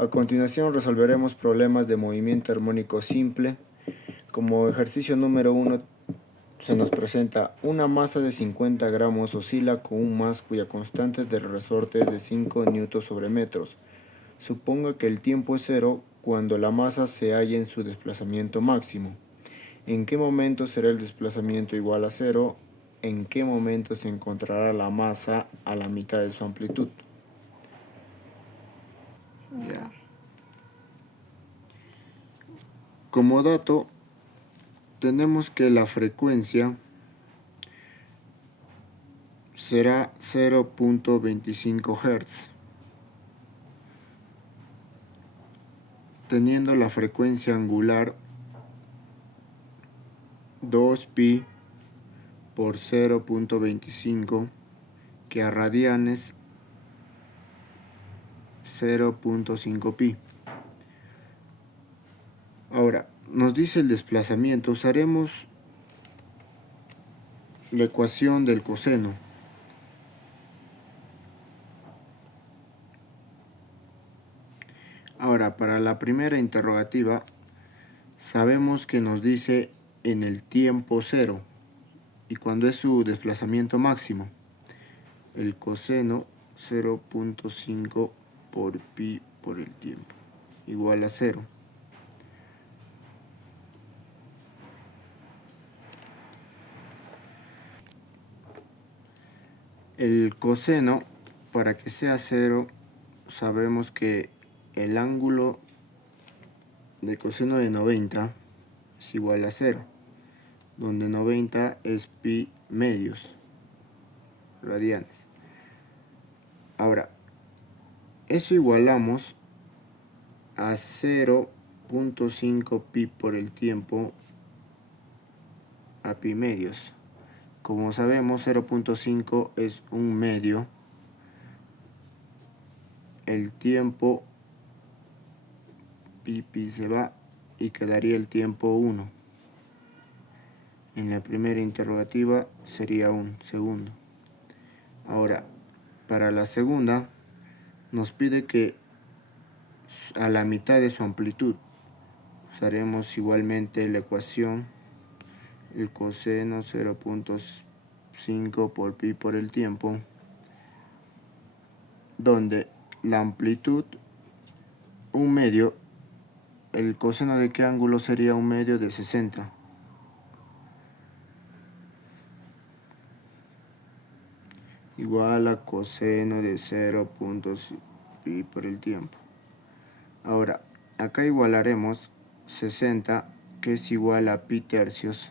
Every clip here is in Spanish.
A continuación resolveremos problemas de movimiento armónico simple. Como ejercicio número 1 se nos presenta una masa de 50 gramos oscila con un mas cuya constante del resorte es de 5 newtons sobre metros. Suponga que el tiempo es cero cuando la masa se halla en su desplazamiento máximo. ¿En qué momento será el desplazamiento igual a cero? ¿En qué momento se encontrará la masa a la mitad de su amplitud? Ya. Como dato, tenemos que la frecuencia será 0.25 Hz, teniendo la frecuencia angular 2pi por 0.25, que a radianes 0.5 pi. Ahora, nos dice el desplazamiento, usaremos la ecuación del coseno. Ahora, para la primera interrogativa, sabemos que nos dice en el tiempo cero y cuando es su desplazamiento máximo. El coseno 0.5 por pi por el tiempo igual a 0. El coseno, para que sea 0, sabemos que el ángulo del coseno de 90 es igual a 0, donde 90 es pi medios radianes. Ahora, eso igualamos a 0.5 pi por el tiempo a pi medios. Como sabemos, 0.5 es un medio. El tiempo pi se va y quedaría el tiempo 1. En la primera interrogativa sería un segundo. Ahora, para la segunda, nos pide que a la mitad de su amplitud usaremos igualmente la ecuación, el coseno 0.5 por pi por el tiempo, donde la amplitud, un medio, el coseno de qué ángulo sería un medio de 60. Igual a coseno de 0.5 pi por el tiempo. Ahora, acá igualaremos 60, que es igual a pi tercios,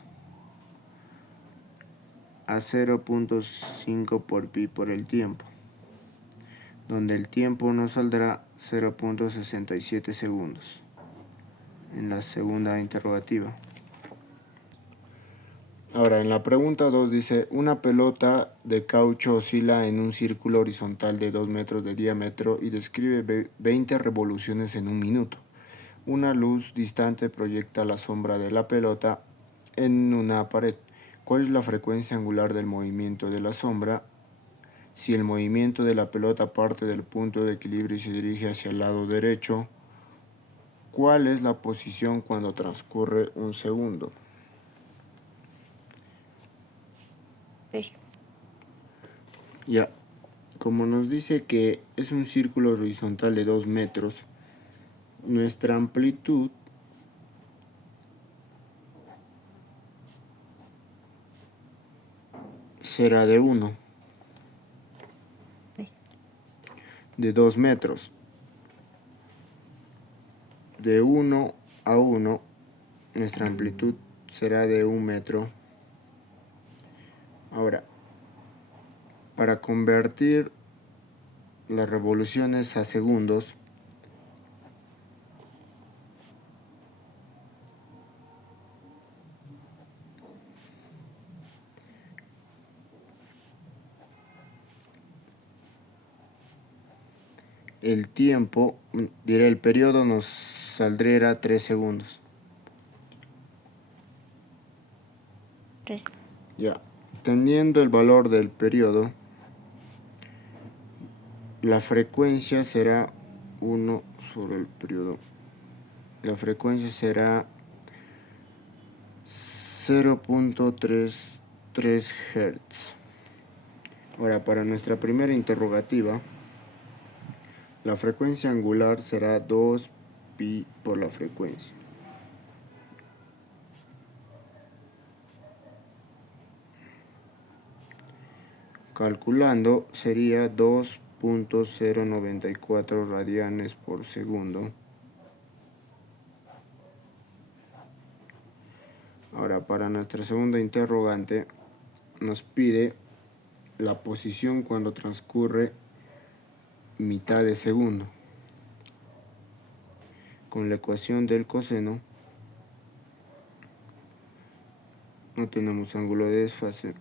a 0.5 por pi por el tiempo, donde el tiempo nos saldrá 0.67 segundos en la segunda interrogativa. Ahora, en la pregunta 2 dice, una pelota de caucho oscila en un círculo horizontal de 2 metros de diámetro y describe 20 revoluciones en un minuto. Una luz distante proyecta la sombra de la pelota en una pared. ¿Cuál es la frecuencia angular del movimiento de la sombra? Si el movimiento de la pelota parte del punto de equilibrio y se dirige hacia el lado derecho, ¿cuál es la posición cuando transcurre un segundo? Ya, como nos dice que es un círculo horizontal de 2 metros, nuestra amplitud será de 1, de 2 metros. De 1 a 1, nuestra amplitud será de 1 metro. Ahora, para convertir las revoluciones a segundos, el tiempo, diré el periodo, nos saldría 3 segundos. Ya, teniendo el valor del periodo, la frecuencia será 1 sobre el periodo. La frecuencia será 0.33 Hz. Ahora, para nuestra primera interrogativa, la frecuencia angular será 2pi por la frecuencia. Calculando sería 2.094 radianes por segundo. Ahora, para nuestra segunda interrogante, nos pide la posición cuando transcurre mitad de segundo. Con la ecuación del coseno, no tenemos ángulo de desfase,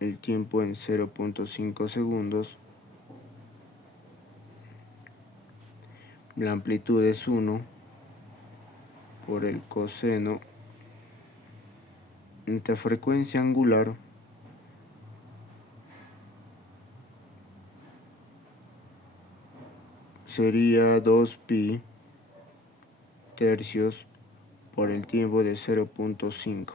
el tiempo en 0.5 segundos, la amplitud es 1 por el coseno, nuestra frecuencia angular sería 2pi tercios por el tiempo de 0.5.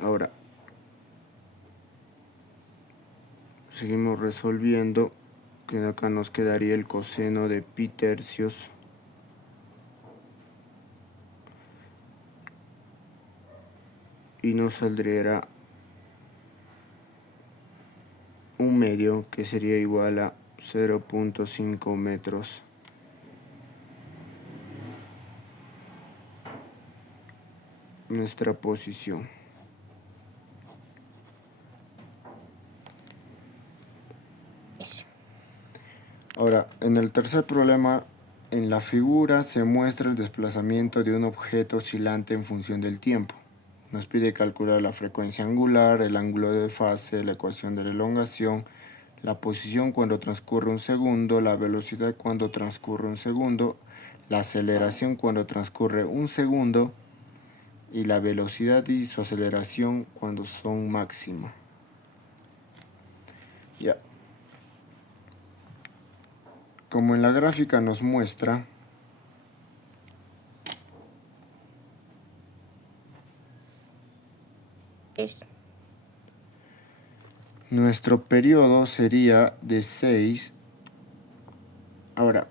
Ahora, seguimos resolviendo, que acá nos quedaría el coseno de pi tercios y nos saldría un medio, que sería igual a 0.5 metros. Nuestra posición. Ahora, en el tercer problema, en la figura se muestra el desplazamiento de un objeto oscilante en función del tiempo. Nos pide calcular la frecuencia angular, el ángulo de fase, la ecuación de la elongación, la posición cuando transcurre un segundo, la velocidad cuando transcurre un segundo, la aceleración cuando transcurre un segundo y la velocidad y su aceleración cuando son máxima. Ya. Como en la gráfica nos muestra, nuestro periodo sería de 6. Ahora,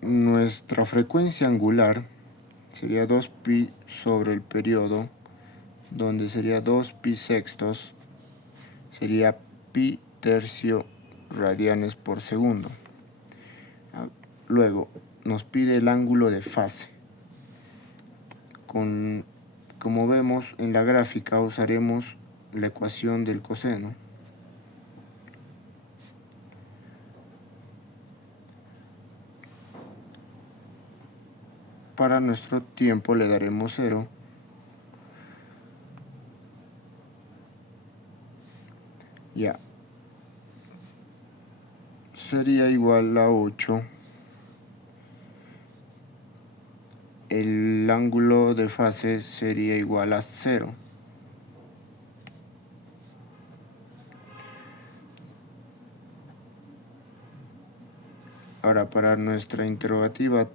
nuestra frecuencia angular sería 2pi sobre el periodo, donde sería 2pi sextos, sería pi tercio radianes por segundo. Luego, nos pide el ángulo de fase. Como vemos en la gráfica, usaremos la ecuación del coseno. Para nuestro tiempo le daremos 0. Ya. Sería igual a 8. El ángulo de fase sería igual a 0. Ahora, para nuestra interrogativa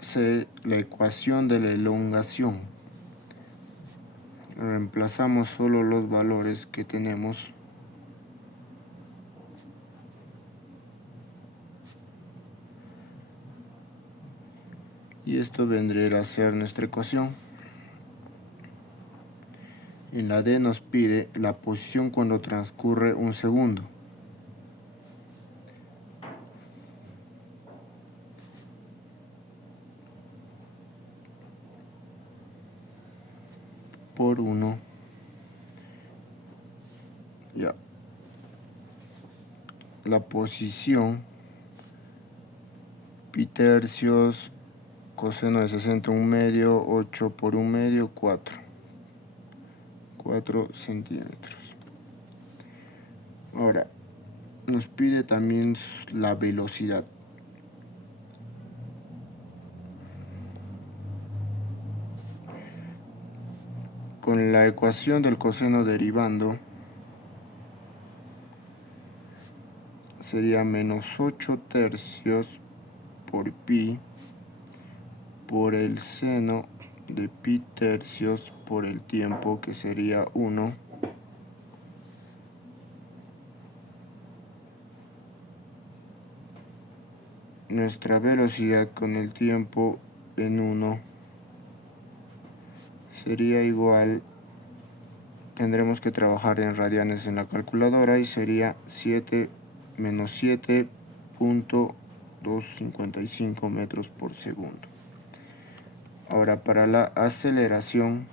C, la ecuación de la elongación. Reemplazamos solo los valores que tenemos. Y esto vendría a ser nuestra ecuación. En la D nos pide la posición cuando transcurre un segundo. Por 1. Ya. La posición, pi tercios, coseno de 60 un medio, 8 por un medio, 4 centímetros. Ahora, nos pide también la velocidad. Con la ecuación del coseno derivando, sería menos 8 tercios por pi por el seno de pi tercios por el tiempo, que sería 1, nuestra velocidad con el tiempo en 1 sería igual, tendremos que trabajar en radianes en la calculadora, y sería 7 menos 7.255 metros por segundo. Ahora, para la aceleración,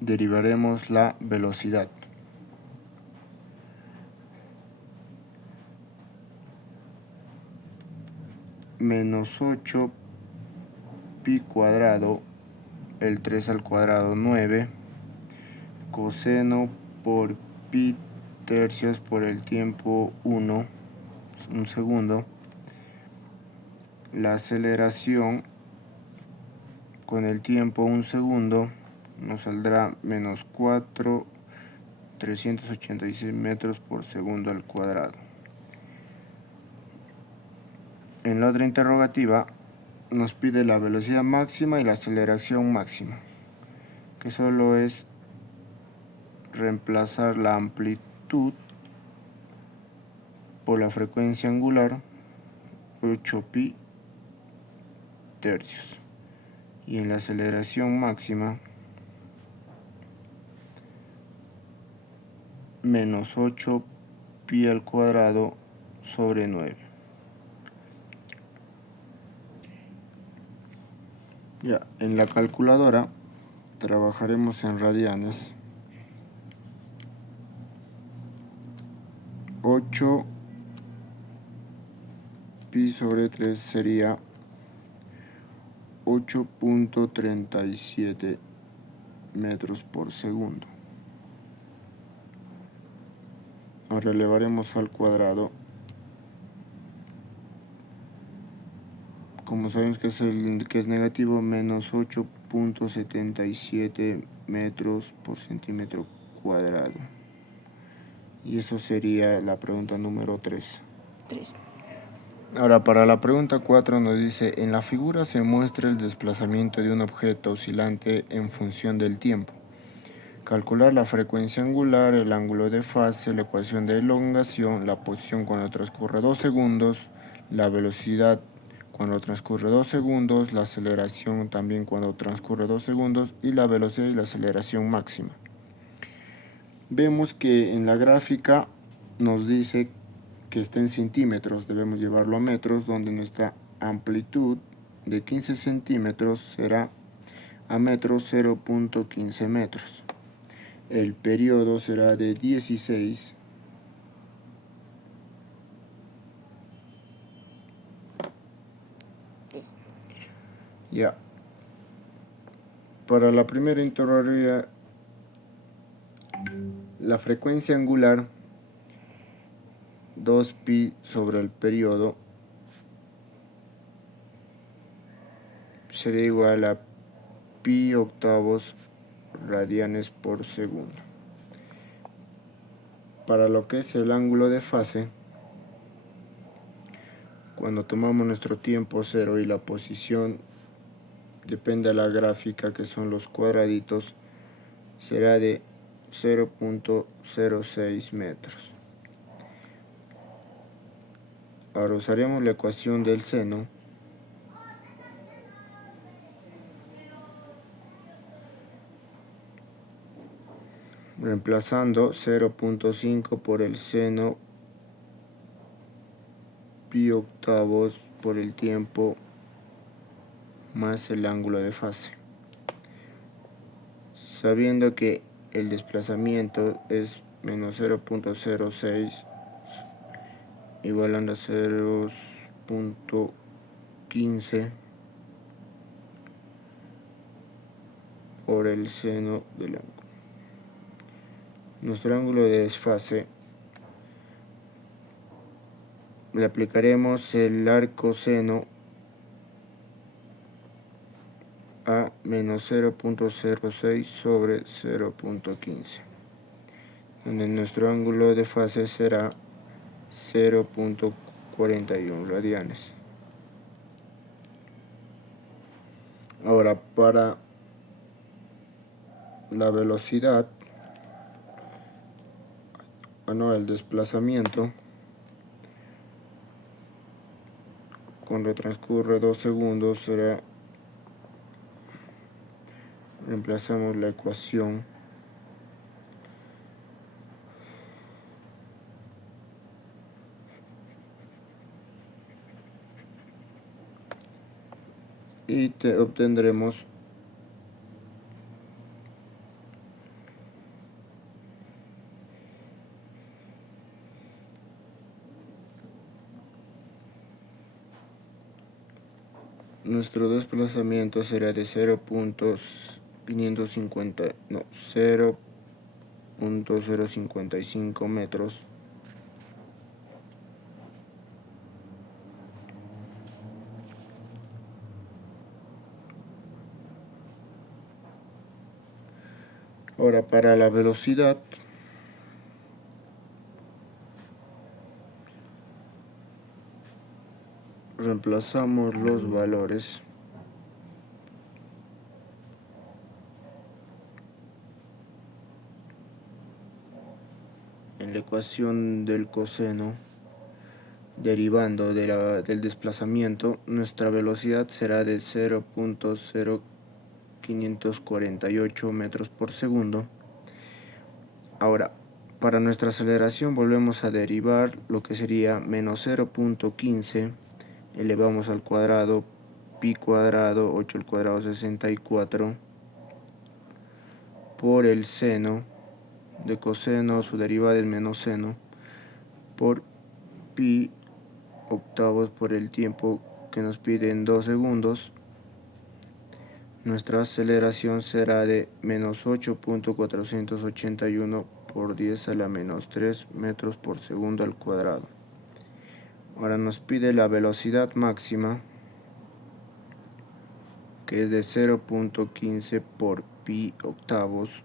derivaremos la velocidad. Menos 8 pi cuadrado, el 3 al cuadrado 9, coseno por pi tercios por el tiempo 1, un segundo. La aceleración con el tiempo 1 segundo nos saldrá menos 4.386 metros por segundo al cuadrado. En la otra interrogativa nos pide la velocidad máxima y la aceleración máxima, que solo es reemplazar la amplitud por la frecuencia angular, 8 pi tercios, y en la aceleración máxima menos 8 pi al cuadrado sobre 9. Ya, en la calculadora trabajaremos en radianes. 8 pi sobre 3 sería 8.37 metros por segundo. Ahora elevaremos al cuadrado. Como sabemos que es negativo, menos 8.77 metros por centímetro cuadrado. Y eso sería la pregunta número 3. Ahora, para la pregunta 4 nos dice: en la figura se muestra el desplazamiento de un objeto oscilante en función del tiempo. Calcular la frecuencia angular, el ángulo de fase, la ecuación de elongación, la posición cuando transcurre 2 segundos, la velocidad cuando transcurre 2 segundos, la aceleración también cuando transcurre 2 segundos, y la velocidad y la aceleración máxima. Vemos que en la gráfica nos dice que está en centímetros, debemos llevarlo a metros, donde nuestra amplitud de 15 centímetros será a metros 0.15 metros. El periodo será de 16. Ya. Para la primera interrogatoria, la frecuencia angular 2pi sobre el periodo sería igual a pi octavos radianes por segundo. Para lo que es el ángulo de fase, cuando tomamos nuestro tiempo cero y la posición depende de la gráfica, que son los cuadraditos, será de 0.06 metros. Ahora usaremos la ecuación del seno, reemplazando 0.5 por el seno pi octavos por el tiempo más el ángulo de fase, sabiendo que el desplazamiento es menos 0.06 igualando a 0.15 por el seno del ángulo. Nuestro ángulo de desfase le aplicaremos el arco seno a menos 0.06 sobre 0.15, donde nuestro ángulo de fase será 0.41 radianes. Ahora, para la velocidad, el desplazamiento, cuando transcurre 2 segundos, reemplazamos la ecuación y obtendremos nuestro desplazamiento será de 0.055 metros Ahora, para la velocidad, reemplazamos los valores en la ecuación del coseno. Derivando del desplazamiento, nuestra velocidad será de 0.0548 metros por segundo. Ahora, para nuestra aceleración volvemos a derivar lo que sería menos 0.15, elevamos al cuadrado, pi cuadrado, 8 al cuadrado 64, por el seno de coseno, su derivada es menos seno, por pi octavos por el tiempo que nos pide en 2 segundos. Nuestra aceleración será de menos 8.481 por 10 a la menos 3 metros por segundo al cuadrado. Ahora nos pide la velocidad máxima, que es de 0.15 por pi octavos.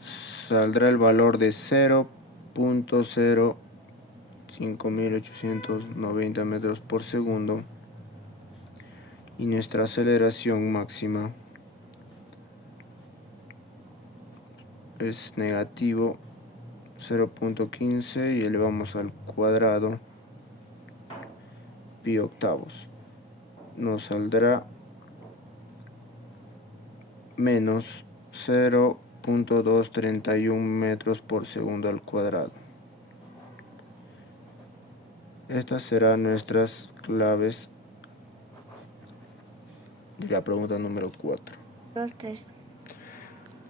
Saldrá el valor de 0.05890 metros por segundo. Y nuestra aceleración máxima es negativo 0.15 y elevamos al cuadrado pi octavos. Nos saldrá menos 0.231 metros por segundo al cuadrado. Estas serán nuestras claves de la pregunta número 4. 2, 3.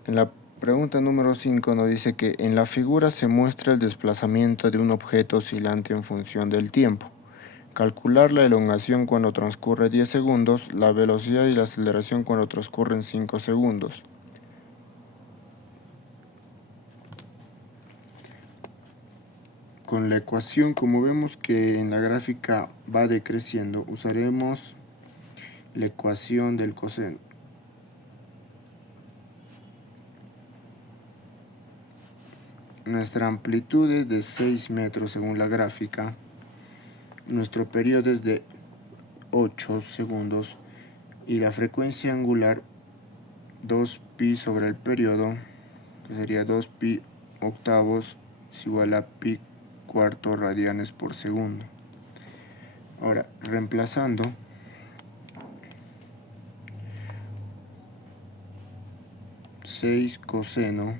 En la pregunta número 5 nos dice que en la figura se muestra el desplazamiento de un objeto oscilante en función del tiempo. Calcular la elongación cuando transcurre 10 segundos, la velocidad y la aceleración cuando transcurren 5 segundos. Con la ecuación, como vemos que en la gráfica va decreciendo, usaremos la ecuación del coseno. Nuestra amplitud es de 6 metros según la gráfica. Nuestro periodo es de 8 segundos y la frecuencia angular 2pi sobre el periodo, que sería 2pi octavos, es igual a pi cuartos radianes por segundo. Ahora, reemplazando, seis coseno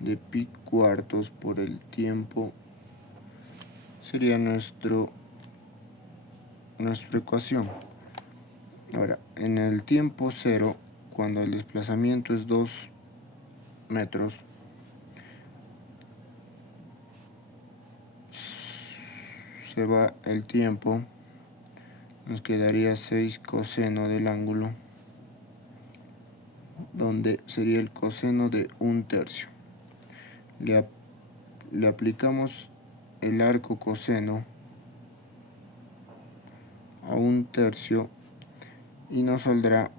de pi cuartos por el tiempo sería nuestra ecuación. Ahora, en el tiempo cero, cuando el desplazamiento es 2 metros, se va el tiempo, nos quedaría 6 coseno del ángulo, donde sería el coseno de 1/3. Le aplicamos el arco coseno a 1/3 y nos saldrá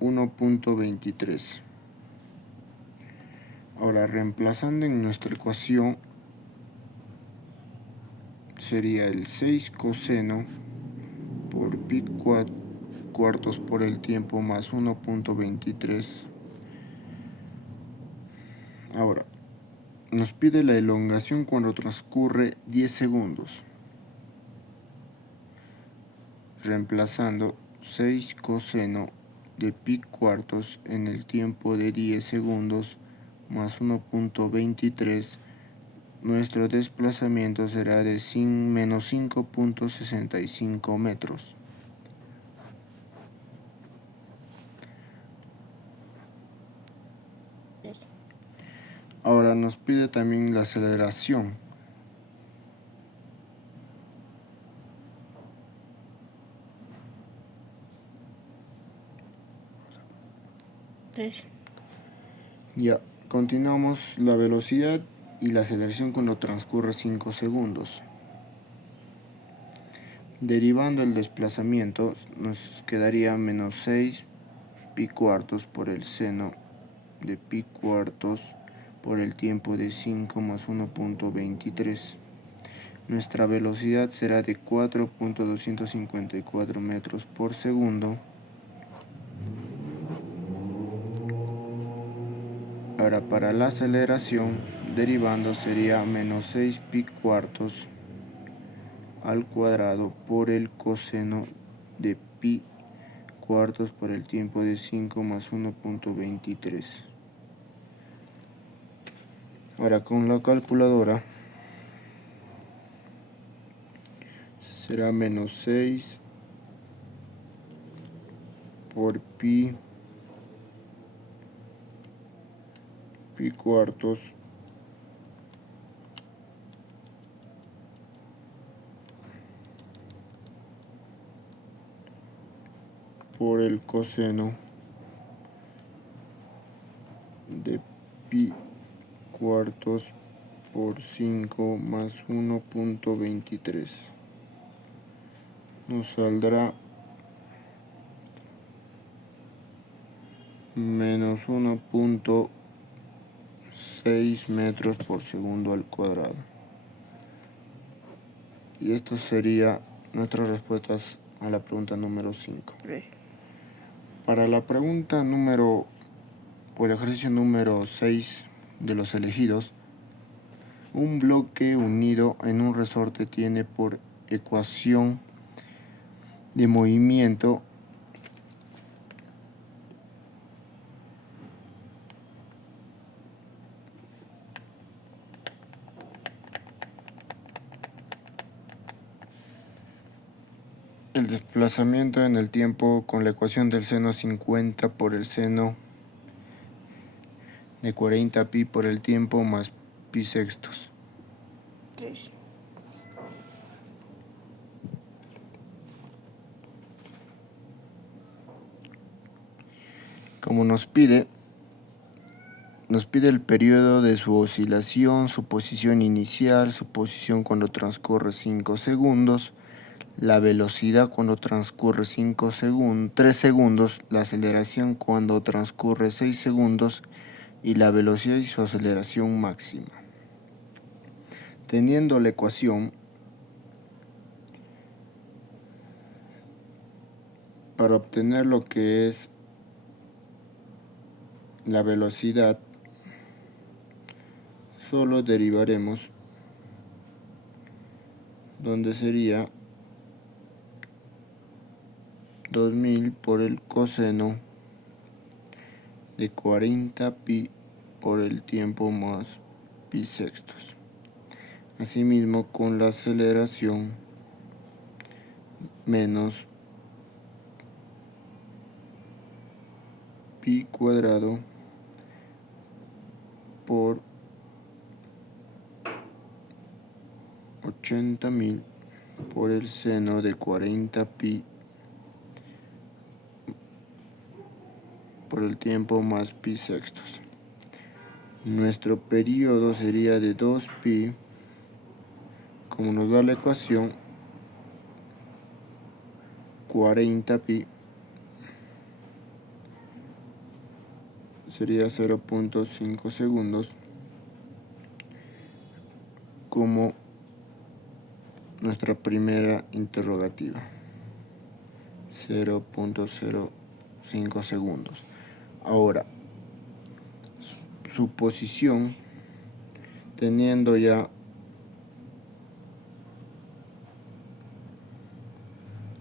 1.23. Ahora, reemplazando en nuestra ecuación, sería el 6 coseno por pi cuartos por el tiempo más 1.23. Ahora, nos pide la elongación cuando transcurre 10 segundos. Reemplazando 6 coseno de pi cuartos en el tiempo de 10 segundos más 1.23, nuestro desplazamiento será de menos 5.65 metros. Ahora nos pide también la aceleración. Ya, continuamos la velocidad y la aceleración cuando transcurre 5 segundos. Derivando el desplazamiento nos quedaría menos 6 pi cuartos por el seno de pi cuartos por el tiempo de 5 más 1.23. Nuestra velocidad será de 4.254 metros por segundo. Ahora, para la aceleración, derivando sería menos 6 pi cuartos al cuadrado por el coseno de pi cuartos por el tiempo de 5 más 1.23. Ahora, con la calculadora será menos 6 por pi cuartos por el coseno de pi cuartos por 5 más 1.23. Nos saldrá menos 1.6 metros por segundo al cuadrado. Y esto sería nuestras respuestas a la pregunta número 5. Para la pregunta por el ejercicio número 6 de los elegidos, un bloque unido en un resorte tiene por ecuación de movimiento el desplazamiento en el tiempo con la ecuación del seno 50 por el seno de 40 pi por el tiempo más pi sextos. 3. Como nos pide el periodo de su oscilación, su posición inicial, su posición cuando transcurre 5 segundos, la velocidad cuando transcurre 3 segundos, la aceleración cuando transcurre 6 segundos y la velocidad y su aceleración máxima. Teniendo la ecuación, para obtener lo que es la velocidad, solo derivaremos, donde sería 2000 por el coseno de 40 pi por el tiempo más pi sextos. Asimismo, con la aceleración menos pi cuadrado por 80.000 por el seno de 40 pi por el tiempo más pi sextos. Nuestro periodo sería de 2 pi, como nos da la ecuación, 40 pi sería 0.5 segundos como nuestra primera interrogativa. 0.05 segundos. Ahora, su posición, teniendo ya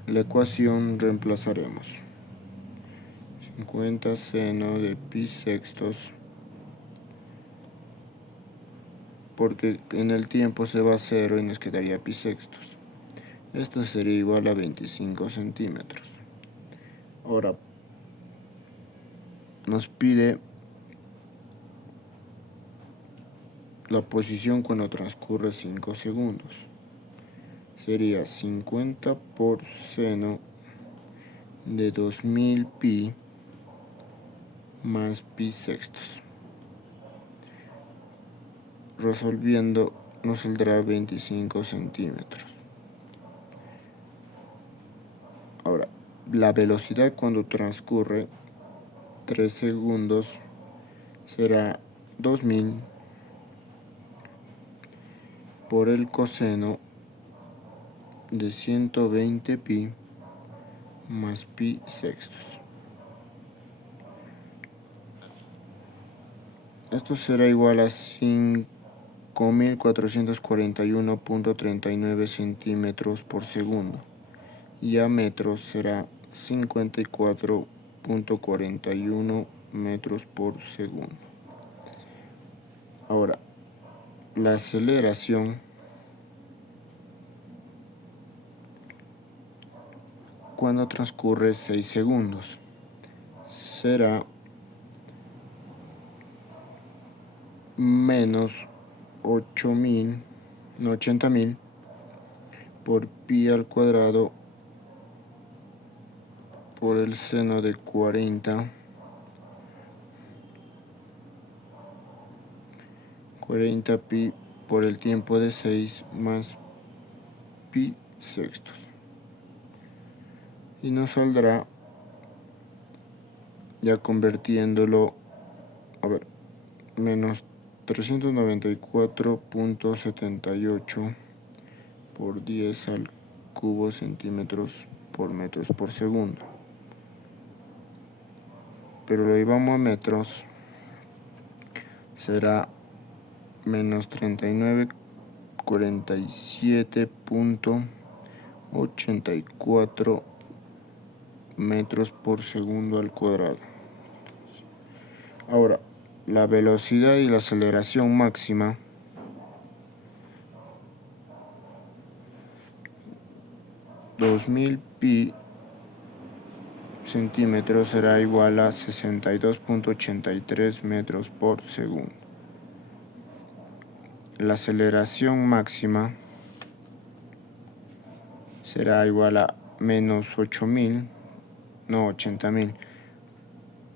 la ecuación, reemplazaremos 50 seno de pi sextos, porque en el tiempo se va a 0 y nos quedaría pi sextos. Esto sería igual a 25 centímetros. Ahora, nos pide la posición cuando transcurre 5 segundos. Sería 50 por seno de 2000 pi más pi sextos. Resolviendo nos saldrá 25 centímetros. Ahora, la velocidad cuando transcurre 3 segundos será 2000 por el coseno de 120 pi más pi sextos. Esto será igual a 5.441.39 centímetros por segundo y a metros será 54.41 metros por segundo. Ahora, la aceleración cuando transcurre 6 segundos será menos 80.000 por pi al cuadrado por el seno de 40 pi por el tiempo de 6 más pi sextos. Y nos saldrá, ya convirtiéndolo, menos 394.78 por 10 al cubo centímetros por metros por segundo. Pero lo llevamos a metros, será menos 3947.84 metros por segundo al cuadrado. Ahora, la velocidad y la aceleración máxima pi centímetros será igual a 62.83 metros por segundo. La aceleración máxima será igual a menos 80.000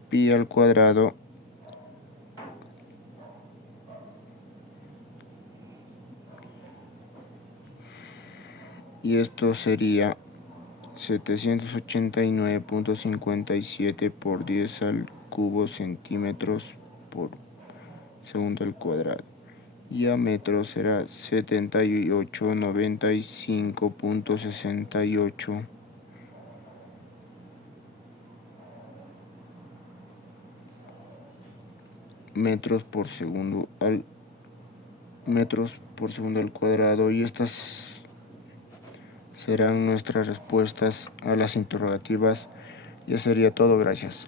pi al cuadrado y esto sería 789.57 por 10 al cubo centímetros por segundo al cuadrado. Y a metros será 7895.68 metros por segundo al cuadrado. Y estas serán nuestras respuestas a las interrogativas. Ya sería todo, gracias.